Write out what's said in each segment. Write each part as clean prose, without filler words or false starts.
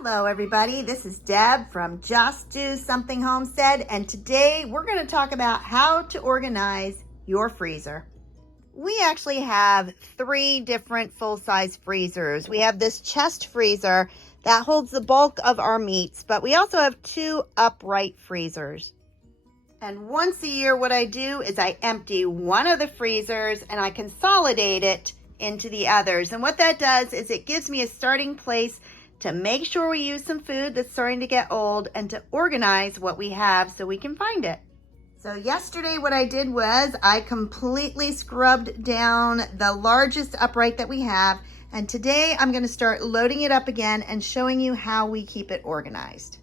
Hello everybody, this is Deb from Just Do Something Homestead, and today we're going to talk about how to organize your freezer. We actually have 3 different full-size freezers. We have this chest freezer that holds the bulk of our meats, but we also have 2 upright freezers. And once a year what I do is I empty one of the freezers and I consolidate it into the others. And what that does is it gives me a starting place to make sure we use some food that's starting to get old and to organize what we have so we can find it. So yesterday what I did was I completely scrubbed down the largest upright that we have, and today I'm going to start loading it up again and showing you how we keep it organized.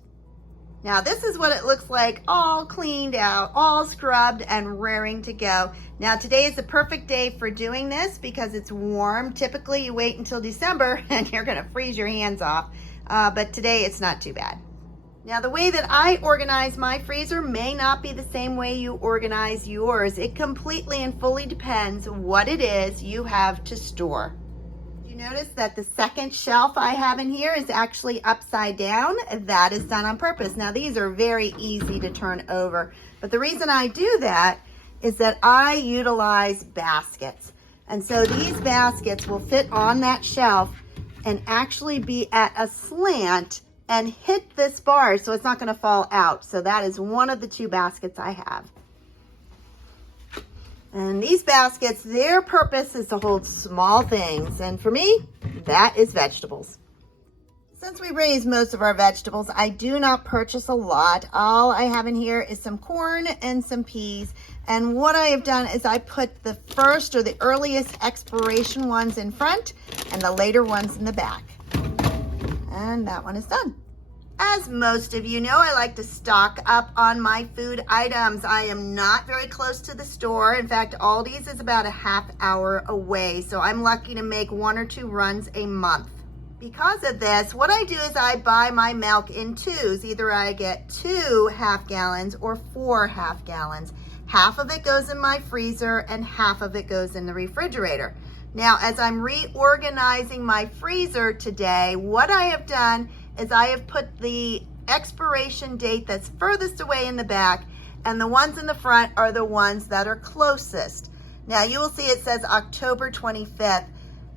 Now this is what it looks like, all cleaned out, all scrubbed and raring to go. Now today is the perfect day for doing this because it's warm. Typically you wait until December and you're gonna freeze your hands off, but today it's not too bad. Now the way that I organize my freezer may not be the same way you organize yours. It completely and fully depends what it is you have to store. Notice that the second shelf I have in here is actually upside down. That is done on purpose. Now these are very easy to turn over, but the reason I do that is that I utilize baskets. And so these baskets will fit on that shelf and actually be at a slant and hit this bar so it's not going to fall out. So that is one of the 2 baskets I have. And these baskets, their purpose is to hold small things. And for me, that is vegetables. Since we raise most of our vegetables, I do not purchase a lot. All I have in here is some corn and some peas. And what I have done is I put the first or the earliest expiration ones in front and the later ones in the back. And that one is done. As most of you know, I like to stock up on my food items. I am not very close to the store. In fact, Aldi's is about a half hour away, so I'm lucky to make 1 or 2 runs a month. Because of this, what I do is I buy my milk in 2s. Either I get 2 half gallons or 4 half gallons. Half of it goes in my freezer and half of it goes in the refrigerator. Now, as I'm reorganizing my freezer today, what I have done is I have put the expiration date that's furthest away in the back, and the ones in the front are the ones that are closest. Now you will see it says October 25th.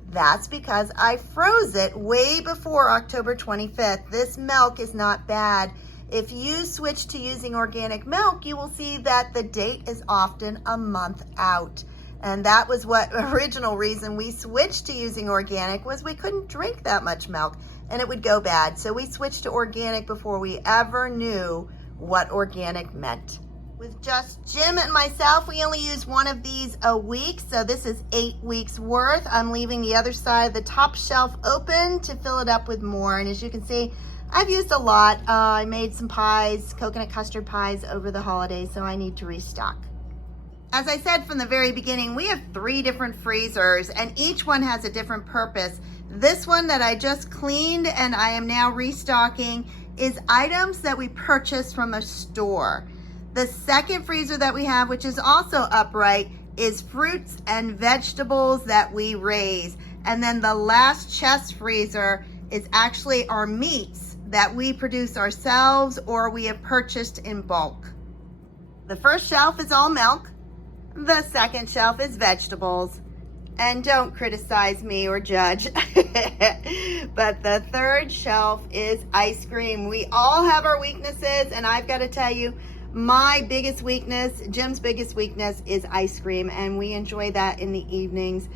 That's because I froze it way before October 25th. This milk is not bad. If you switch to using organic milk, you will see that the date is often a month out. And that was what original reason we switched to using organic was we couldn't drink that much milk and it would go bad. So we switched to organic before we ever knew what organic meant. With just Jim and myself, we only use one of these a week. So this is 8 weeks worth. I'm leaving the other side of the top shelf open to fill it up with more. And as you can see, I've used a lot. I made some pies, coconut custard pies over the holidays, so I need to restock. As I said from the very beginning, we have 3 different freezers and each one has a different purpose. This one that I just cleaned and I am now restocking is items that we purchased from a store. The second freezer that we have, which is also upright, is fruits and vegetables that we raise. And then the last chest freezer is actually our meats that we produce ourselves or we have purchased in bulk. The first shelf is all milk. The second shelf is vegetables, and don't criticize me or judge, but the third shelf is ice cream. We all have our weaknesses, and I've got to tell you, my biggest weakness, Jim's biggest weakness is ice cream, and we enjoy that in the evenings.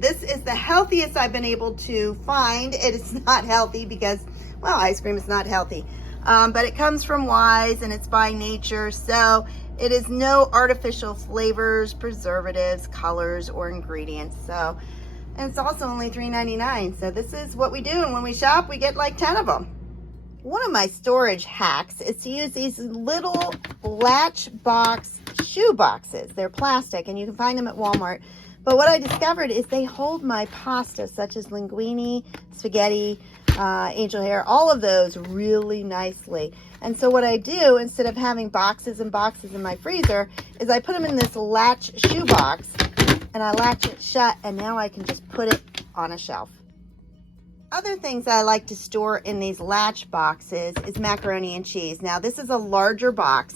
This is the healthiest I've been able to find. It is not healthy because, well, ice cream is not healthy, but it comes from Wise, and it's by nature, so it is no artificial flavors, preservatives, colors, or ingredients. So, and it's also only $3.99. So this is what we do. And when we shop, we get like 10 of them. One of my storage hacks is to use these little latch box shoe boxes. They're plastic and you can find them at Walmart. But what I discovered is they hold my pasta, such as linguine, spaghetti, angel hair, all of those really nicely. And so what I do, instead of having boxes and boxes in my freezer, is I put them in this latch shoe box and I latch it shut, and now I can just put it on a shelf. Other things I like to store in these latch boxes is macaroni and cheese. Now this is a larger box,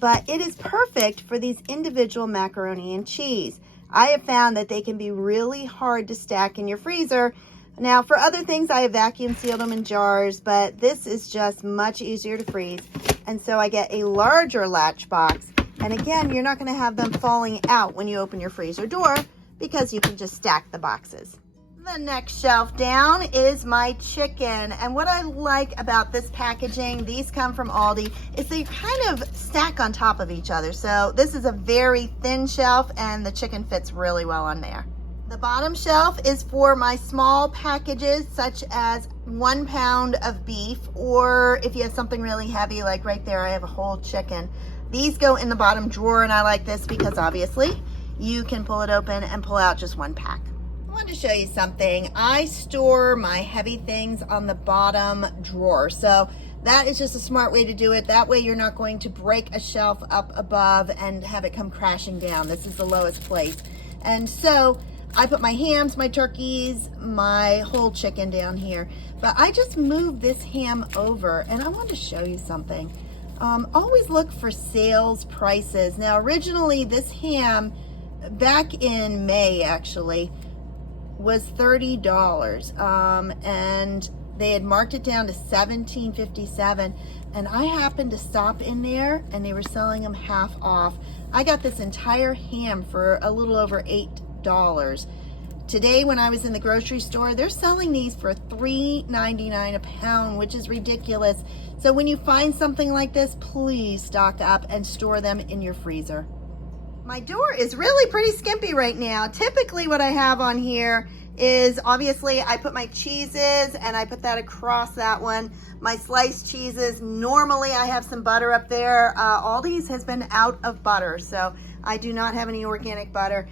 but it is perfect for these individual macaroni and cheese. I have found that they can be really hard to stack in your freezer. Now for other things I have vacuum sealed them in jars, but this is just much easier to freeze. And so I get a larger latch box. And again, you're not going to have them falling out when you open your freezer door because you can just stack the boxes. The next shelf down is my chicken. And what I like about this packaging, these come from Aldi, is they kind of stack on top of each other. So this is a very thin shelf and the chicken fits really well on there. The bottom shelf is for my small packages, such as 1 pound of beef, or if you have something really heavy, like right there, I have a whole chicken. These go in the bottom drawer, and I like this because obviously you can pull it open and pull out just 1 pack. I wanted to show you something. I store my heavy things on the bottom drawer. So that is just a smart way to do it. That way you're not going to break a shelf up above and have it come crashing down. This is the lowest place. And so I put my hams, my turkeys, my whole chicken down here. But I just moved this ham over, and I wanted to show you something. Always look for sales prices. Now originally this ham, back in May actually, was $30, and they had marked it down to $17.57, and I happened to stop in there and they were selling them half off. I got this entire ham for a little over $8. Today when I was in the grocery store, they're selling these for $3.99 a pound, which is ridiculous. So when you find something like this, please stock up and store them in your freezer. My door is really pretty skimpy right now. Typically what I have on here is, obviously I put my cheeses and I put that across that one. My sliced cheeses, normally I have some butter up there. Aldi's has been out of butter, so I do not have any organic butter.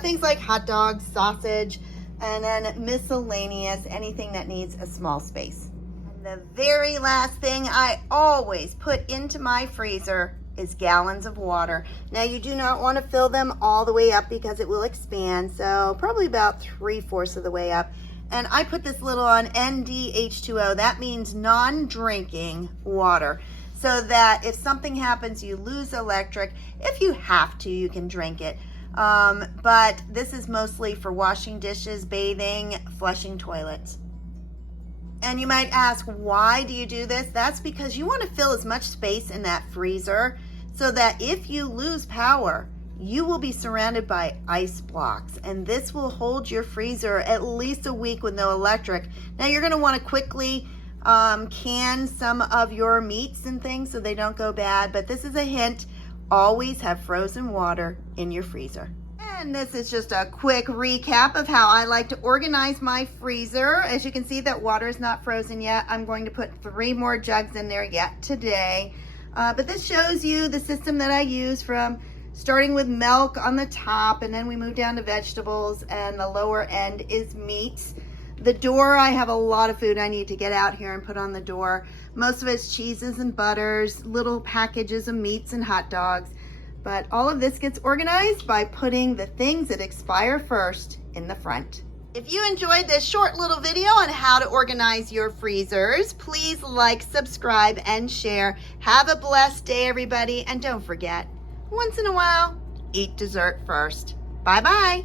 Things like hot dogs, sausage, and then miscellaneous, anything that needs a small space. And the very last thing I always put into my freezer is gallons of water. Now you do not want to fill them all the way up because it will expand, so probably about 3/4 of the way up. And I put this little on NDH2O. That means non-drinking water, so that if something happens, you lose electric. If you have to, you can drink it. But this is mostly for washing dishes, bathing, flushing toilets. And you might ask, why do you do this? That's because you want to fill as much space in that freezer so that if you lose power, you will be surrounded by ice blocks. And this will hold your freezer at least a week with no electric. Now you're going to want to quickly can some of your meats and things so they don't go bad. But this is a hint. Always have frozen water in your freezer. And this is just a quick recap of how I like to organize my freezer. As you can see, that water is not frozen yet. I'm going to put 3 more jugs in there yet today. But this shows you the system that I use, from starting with milk on the top, and then we move down to vegetables, and the lower end is meats. The door, I have a lot of food I need to get out here and put on the door. Most of it's cheeses and butters, little packages of meats and hot dogs. But all of this gets organized by putting the things that expire first in the front. If you enjoyed this short little video on how to organize your freezers, please like, subscribe, and share. Have a blessed day, everybody. And don't forget, once in a while, eat dessert first. Bye-bye.